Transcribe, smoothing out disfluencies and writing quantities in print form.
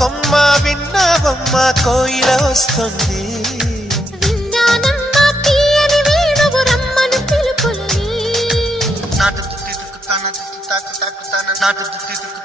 కొమ్మ విన్నావమ్మ కోయిల వస్తుంది. విన్నానమ్మా తీయని వేణువు రమ్మను పిలుపులని. నాటు దుత్తి దుక్కుతాన దుత్తి తాకు తాకుతాన నాటు దుత్తి దుక్కు